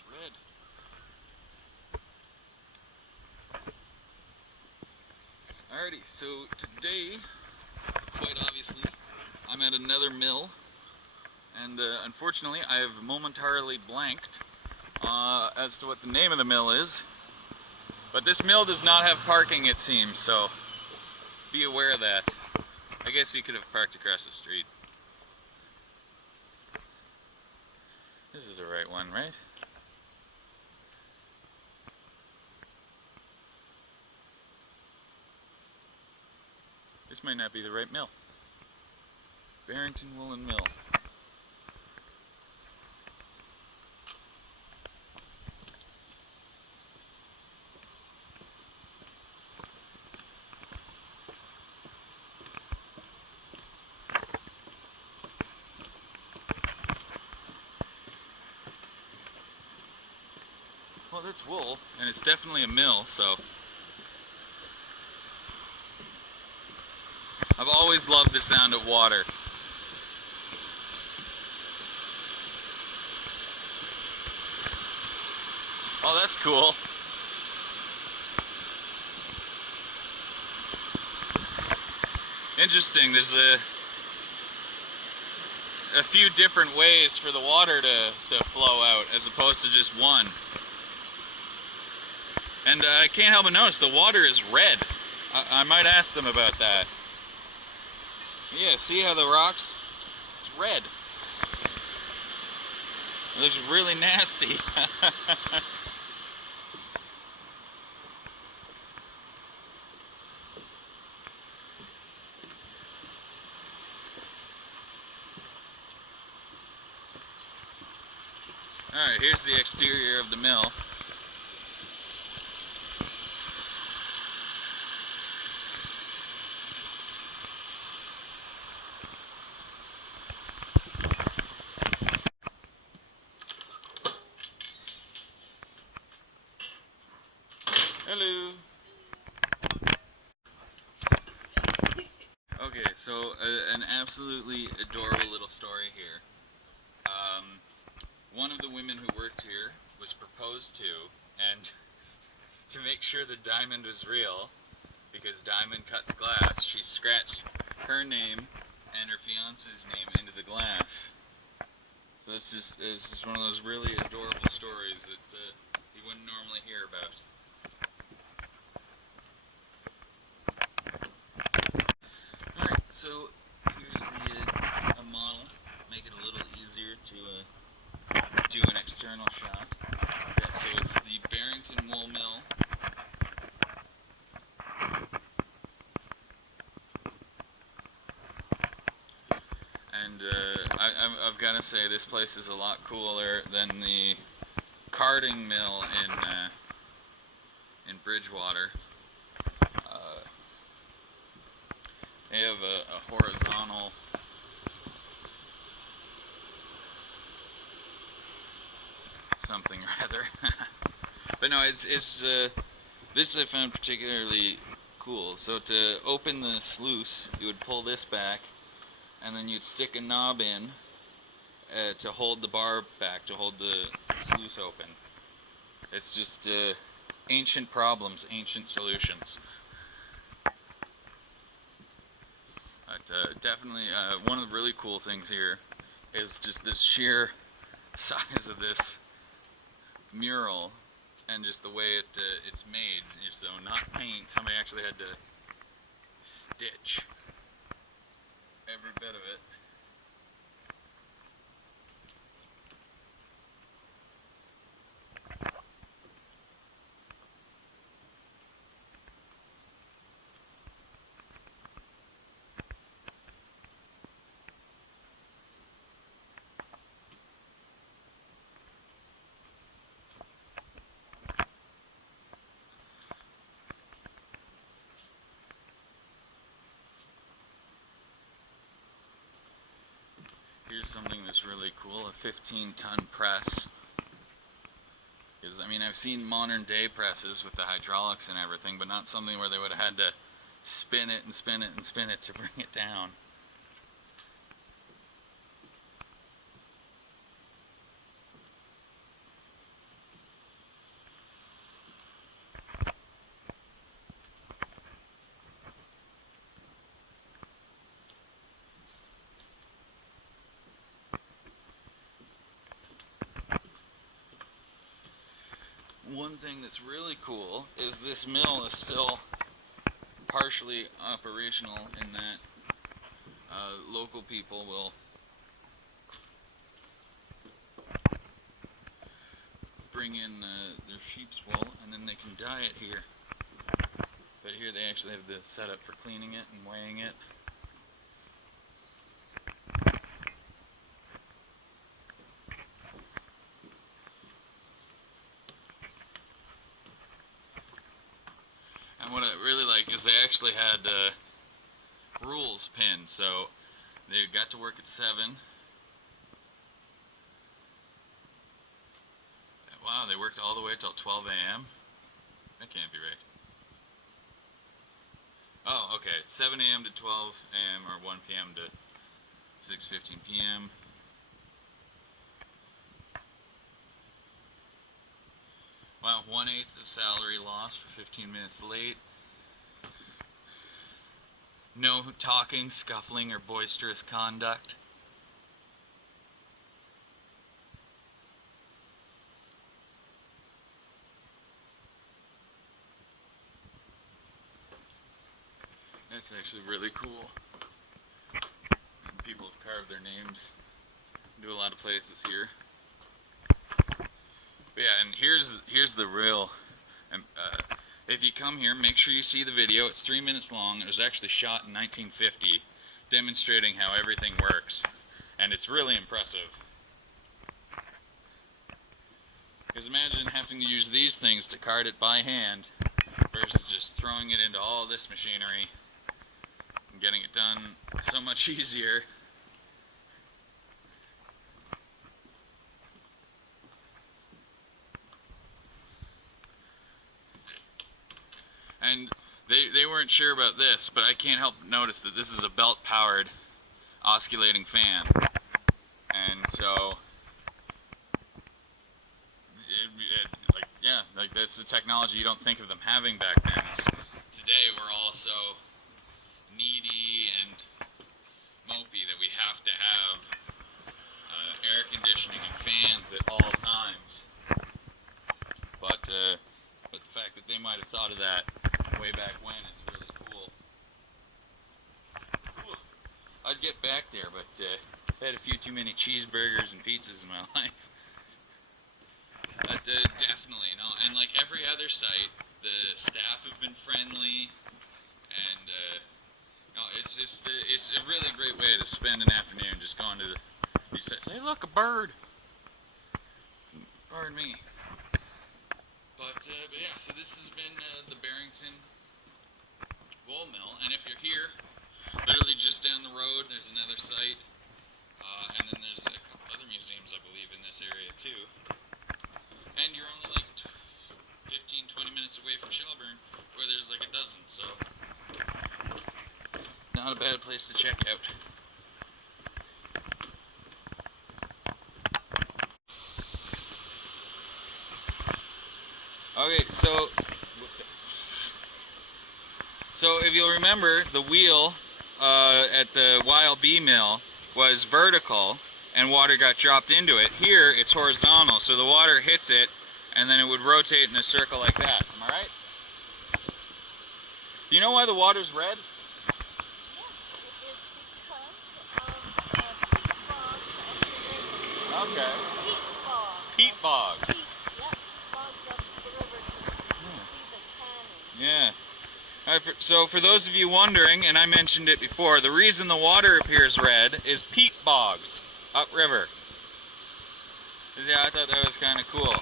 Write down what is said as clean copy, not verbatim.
It's red. Alrighty, so today, quite obviously, I'm at another mill, and unfortunately I have momentarily blanked as to what the name of the mill is. But this mill does not have parking, it seems, so be aware of that. I guess you could have parked across the street. This is the right one, right? This might not be the right mill. Barrington Wool Mill. Well, that's wool, and it's definitely a mill, so I've always loved the sound of water. Oh, that's cool. Interesting, there's a few different ways for the water to flow out as opposed to just one. And I can't help but notice the water is red. I might ask them about that. Yeah, see how the rocks, it's red. It looks really nasty. Alright, here's the exterior of the mill. Hello. Okay, so an absolutely adorable little story here. One of the women who worked here was proposed to, and to make sure the diamond was real, because diamond cuts glass, she scratched her name and her fiance's name into the glass. So it's just one of those really adorable stories that you wouldn't normally hear about. Alright, so here's a model, make it a little easier to do an external shot. Okay, so it's the Barrington Wool Mill. And I've got to say, this place is a lot cooler than the carding mill in Bridgewater. They have a horizontal something rather. But no, it's this I found particularly cool. So to open the sluice, you would pull this back, and then you'd stick a knob in to hold the bar back, to hold the sluice open. It's just ancient problems, ancient solutions. But definitely one of the really cool things here is just this sheer size of this mural and just the way it's made. So not paint, somebody actually had to stitch every bit of it. Here's something that's really cool, a 15-ton press. Because, I mean, I've seen modern day presses with the hydraulics and everything, but not something where they would have had to spin it and spin it and spin it to bring it down. one thing that's really cool is this mill is still partially operational in that local people will bring in their sheep's wool and then they can dye it here. But here they actually have the setup for cleaning it and weighing it. And what I really like is they actually had rules pinned, so they got to work at 7. Wow, they worked all the way till 12 a.m.? That can't be right. Oh, okay, 7 a.m. to 12 a.m. or 1 p.m. to 6:15 p.m. Wow, 1/8 of salary lost for 15 minutes late. No talking, scuffling, or boisterous conduct. That's actually really cool. And people have carved their names into a lot of places here. But yeah, and here's the real. If you come here, make sure you see the video. It's 3 minutes long. It was actually shot in 1950, demonstrating how everything works, and it's really impressive. Because imagine having to use these things to card it by hand versus just throwing it into all this machinery and getting it done so much easier. And they weren't sure about this, but I can't help but notice that this is a belt-powered oscillating fan. And so, like that's the technology you don't think of them having back then. Today we're all so needy and mopey that we have to have air conditioning and fans at all times. But the fact that they might have thought of that way back when is really cool. Whew. I'd get back there, but I've had a few too many cheeseburgers and pizzas in my life. But definitely, no. And like every other site, the staff have been friendly, and no, it's just it's a really great way to spend an afternoon. Just going to these sites. Hey, look, a bird. Pardon me. But yeah, so this has been the Barrington Wool Mill, and if you're here, literally just down the road, there's another site, and then there's a couple other museums, I believe, in this area too. And you're only like 15-20 minutes away from Shelburne, where there's like a dozen, so not a bad place to check out. Okay, so if you'll remember, the wheel at the Wile Mill was vertical and water got dropped into it. Here it's horizontal, so the water hits it and then it would rotate in a circle like that. Am I right? Do you know why the water's red? Okay. Peat bogs. Yeah. So for those of you wondering, and I mentioned it before, the reason the water appears red is peat bogs upriver. Yeah, I thought that was kind of cool.